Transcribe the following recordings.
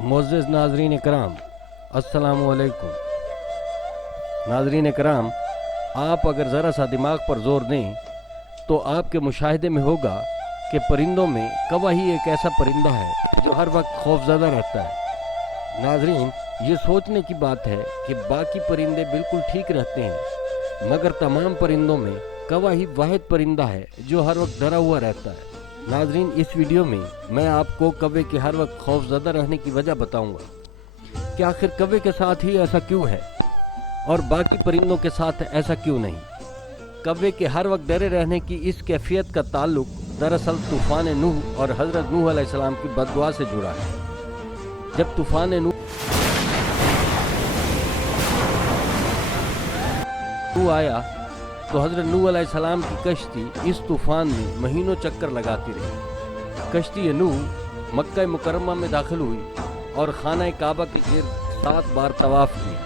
मुअज़्ज़िज़ नाज़रीन कराम, अस्सलामु अलैकुम। नाज़रीन कराम, आप अगर ज़रा सा दिमाग पर जोर दें तो आपके मुशाहिदे में होगा कि परिंदों में कौवा ही एक ऐसा परिंदा है जो हर वक्त खौफज़दा रहता है। नाज़रीन, ये सोचने की बात है कि बाकी परिंदे बिल्कुल ठीक रहते हैं, मगर तमाम परिंदों में कौवा ही वाहिद परिंदा है जो हर वक्त डरा हुआ रहता है। नाज़रीन, इस वीडियो में मैं आपको कौवे के हर वक्त खौफज़दा रहने की वजह बताऊंगा कि आखिर कौवे के साथ ही ऐसा क्यों है और बाकी परिंदों के साथ ऐसा क्यों नहीं। कौवे के हर वक्त डरे रहने की इस कैफियत का ताल्लुक दरअसल तूफ़ान नूह और हज़रत नूह अलैहिस्सलाम की बददुआ से जुड़ा है। जब तूफ़ान नूह आया तो हज़रत नूह अलैहिस्सलाम की कश्ती इस तूफ़ान में महीनों चक्कर लगाती रही। कश्ती नूह मक्का मुकर्रमा में दाखिल हुई और खाना काबा के गिर्द 7 बार तवाफ़ किया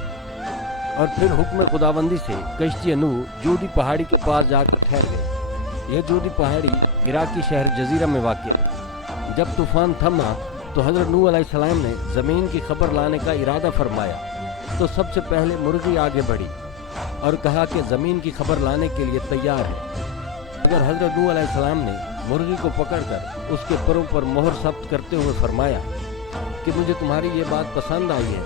और फिर हुक्म खुदाबंदी से कश्ती नूह जूदी पहाड़ी के पास जाकर ठहर गई। यह जूदी पहाड़ी इराकी शहर जजीरा में वाक़ है। जब तूफ़ान थमा तो हज़रत नूह अलैहिस्सलाम ने ज़मीन की खबर लाने का इरादा फरमाया तो सबसे पहले मुर्गी आगे बढ़ी और कहा कि ज़मीन की खबर लाने के लिए तैयार है। अगर हज़रत नूह अलैहिस्सलाम ने मुर्गी को पकड़कर उसके परों पर मोहर सब्त करते हुए फरमाया कि मुझे तुम्हारी ये बात पसंद आई है,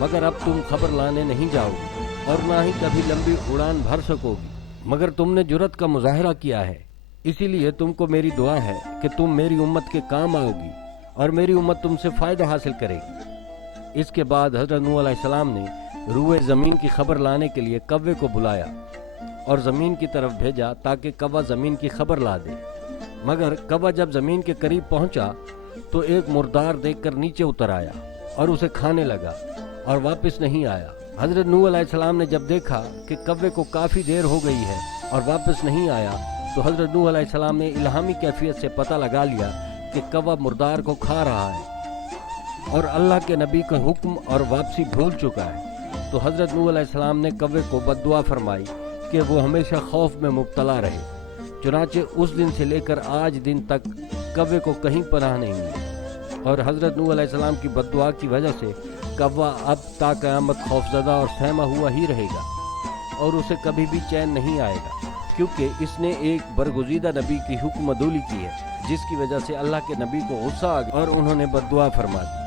मगर अब तुम खबर लाने नहीं जाओगी और ना ही कभी लंबी उड़ान भर सकोगी, मगर तुमने जुर्रत का मुजाहरा किया है, इसीलिए तुमको मेरी दुआ है कि तुम मेरी उम्मत के काम आओगी और मेरी उम्मत तुमसे फ़ायदा हासिल करेगी। इसके बाद हज़रत नूह अलैहिस्सलाम ने रूए ज़मीन की खबर लाने के लिए कौवे को बुलाया और ज़मीन की तरफ भेजा ताकि कौवा ज़मीन की खबर ला दे। मगर कौवा जब ज़मीन के करीब पहुंचा तो एक मुर्दार देखकर नीचे उतर आया और उसे खाने लगा और वापस नहीं आया। हज़रत नूह अलैहिस्सलाम ने जब देखा कि कौवे को काफ़ी देर हो गई है और वापस नहीं आया तो हज़रत नूह अलैहिस्सलाम ने इल्हामी कैफियत से पता लगा लिया कि कौवा मुर्दार को खा रहा है और अल्लाह के नबी का हुक्म और वापसी भूल चुका है। तो हज़रत नूह अलैहिस्सलाम ने कौवे को बद्दुआ फरमाई कि वो हमेशा खौफ में मुब्तला रहे। चुनाचे उस दिन से लेकर आज दिन तक कौवे को कहीं पनाह नहीं मिली और हज़रत नूह अलैहिस्सलाम की बद्दुआ की वजह से कौवा अब ता क़यामत खौफज़दा और सहमा हुआ ही रहेगा और उसे कभी भी चैन नहीं आएगा, क्योंकि इसने एक बरगुज़ीदा नबी की हुक्म अदूली की है, जिसकी वजह से अल्लाह के नबी को गुस्सा आ गया और उन्होंने बद्दुआ फरमा दी।